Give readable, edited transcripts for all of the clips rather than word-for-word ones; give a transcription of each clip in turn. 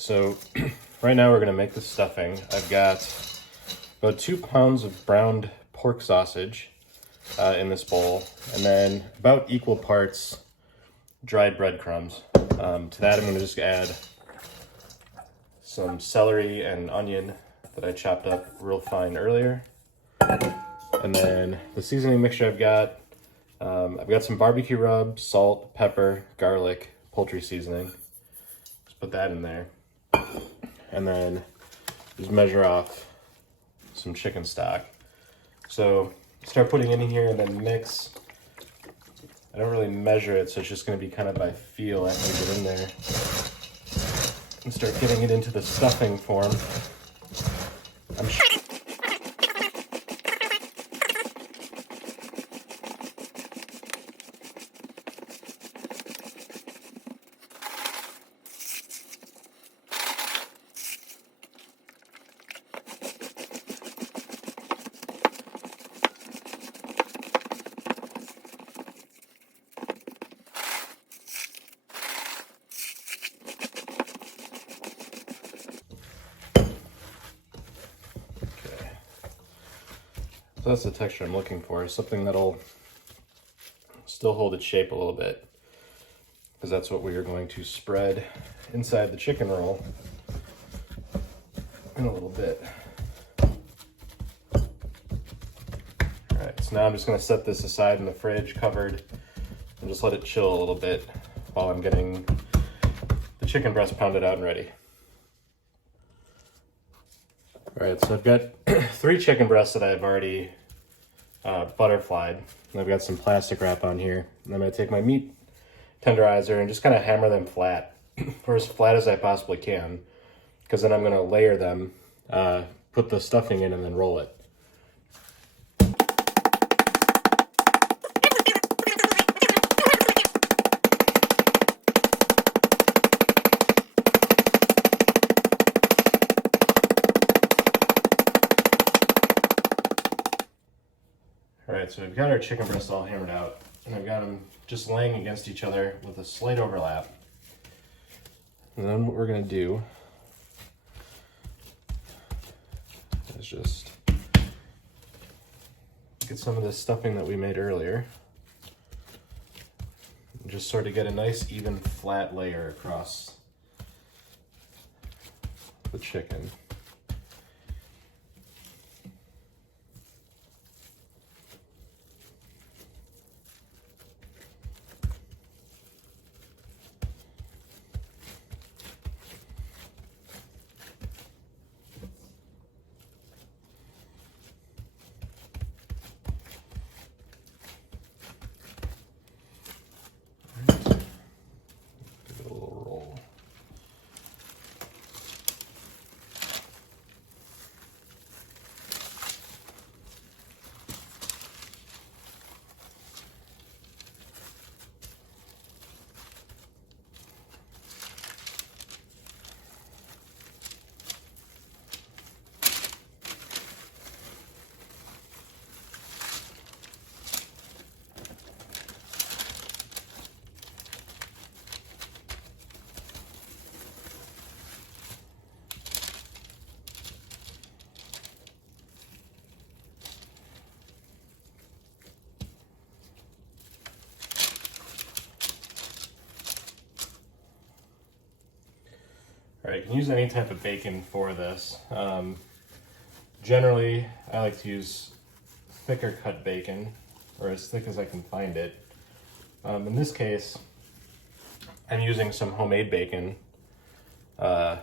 so right now we're gonna make the stuffing. I've got about 2 pounds of browned pork sausage in this bowl, and then about equal parts dried breadcrumbs. To that I'm gonna just add some celery and onion that I chopped up real fine earlier. And then the seasoning mixture I've got some barbecue rub, salt, pepper, garlic, poultry seasoning. Just put that in there. And then just measure off some chicken stock. So start putting it in here and then mix. I don't really measure it, so it's just gonna be kind of by feel after we get in there. And start getting it into the stuffing form. So that's the texture I'm looking for, something that'll still hold its shape a little bit, because that's what we are going to spread inside the chicken roll in a little bit. All right, so now I'm just going to set this aside in the fridge, covered, and just let it chill a little bit while I'm getting the chicken breast pounded out and ready. All right, so I've got 3 chicken breasts that I've already butterflied. And I've got some plastic wrap on here. And I'm gonna take my meat tenderizer and just kind of hammer them flat, or as flat as I possibly can, because then I'm gonna layer them, put the stuffing in, and then roll it. Alright, so we've got our chicken breasts all hammered out, and I've got them just laying against each other with a slight overlap. And then what we're going to do is just get some of this stuffing that we made earlier, and just sort of get a nice even flat layer across the chicken. All right, you can use any type of bacon for this. Generally, I like to use thicker cut bacon, or as thick as I can find it. In this case, I'm using some homemade bacon that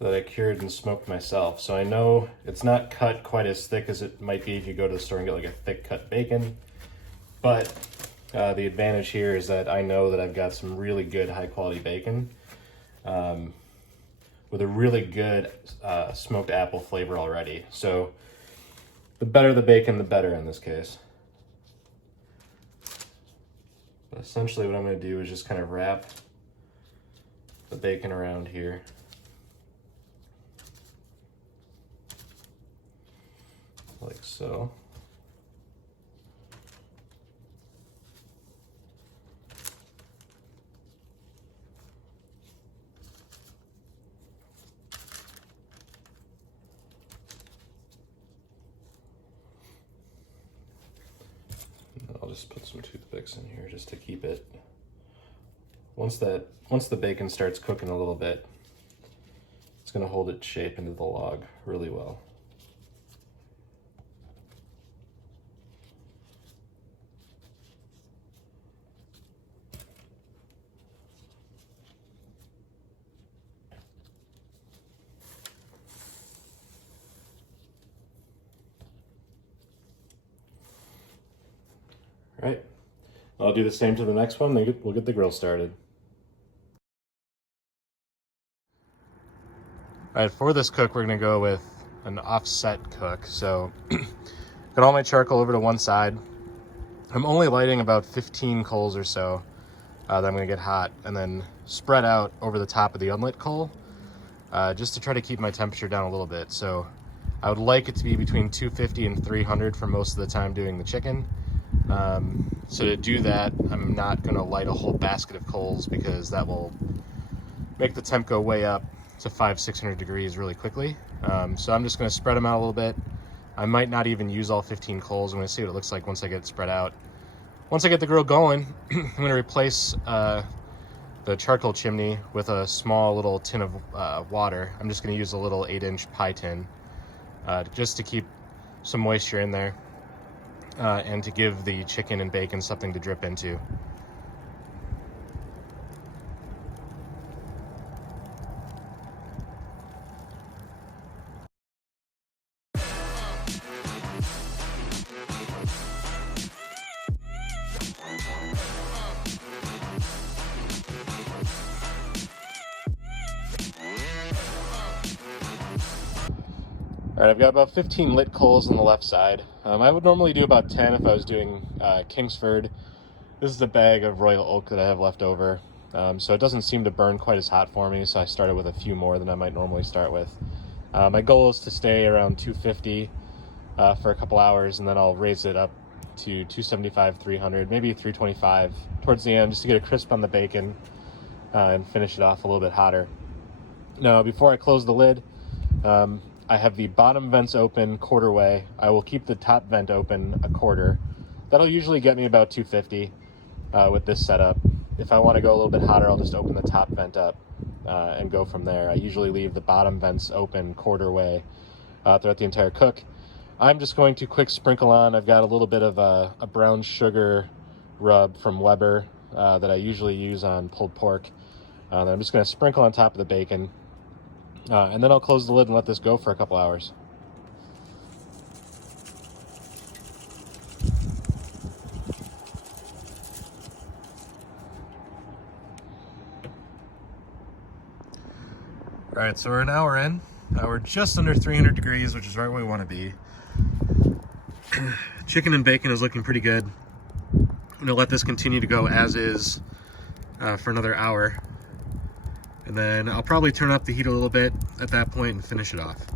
I cured and smoked myself. So I know it's not cut quite as thick as it might be if you go to the store and get like a thick cut bacon. But the advantage here is that I know that I've got some really good high quality bacon with a really good smoked apple flavor already. So the better the bacon, the better in this case. But essentially what I'm going to do is just kind of wrap the bacon around here. Like so. just put some toothpicks in here just to keep it. Once the bacon starts cooking a little bit, it's going to hold its shape into the log really well. All right, I'll do the same to the next one, then we'll get the grill started. All right, for this cook, we're gonna go with an offset cook. So got all my charcoal over to one side. I'm only lighting about 15 coals or so that I'm gonna get hot, and then spread out over the top of the unlit coal, just to try to keep my temperature down a little bit. So I would like it to be between 250 and 300 for most of the time doing the chicken. So to do that, I'm not gonna light a whole basket of coals because that will make the temp go way up to 500-600 degrees really quickly. So I'm just gonna spread them out a little bit. I might not even use all 15 coals. I'm gonna see what it looks like once I get it spread out. Once I get the grill going, I'm gonna replace the charcoal chimney with a small little tin of water. I'm just gonna use a little 8-inch pie tin just to keep some moisture in there and to give the chicken and bacon something to drip into. All right, I've got about 15 lit coals on the left side. I would normally do about 10 if I was doing Kingsford. This is a bag of Royal Oak that I have left over. So it doesn't seem to burn quite as hot for me, so I started with a few more than I might normally start with. My goal is to stay around 250 for a couple hours, and then I'll raise it up to 275, 300, maybe 325 towards the end, just to get a crisp on the bacon and finish it off a little bit hotter. Now, before I close the lid, I have the bottom vents open quarter way. I will keep the top vent open a quarter. That'll usually get me about 250 with this setup. If I want to go a little bit hotter, I'll just open the top vent up and go from there. I usually leave the bottom vents open quarter way throughout the entire cook. I'm just going to quick sprinkle on. I've got a little bit of a brown sugar rub from Weber that I usually use on pulled pork. That I'm just going to sprinkle on top of the bacon. And then I'll close the lid and let this go for a couple hours. All right, so we're an hour in. We're just under 300 degrees, which is right where we want to be. Chicken and bacon is looking pretty good. I'm gonna let this continue to go as is for another hour. And then I'll probably turn up the heat a little bit at that point and finish it off.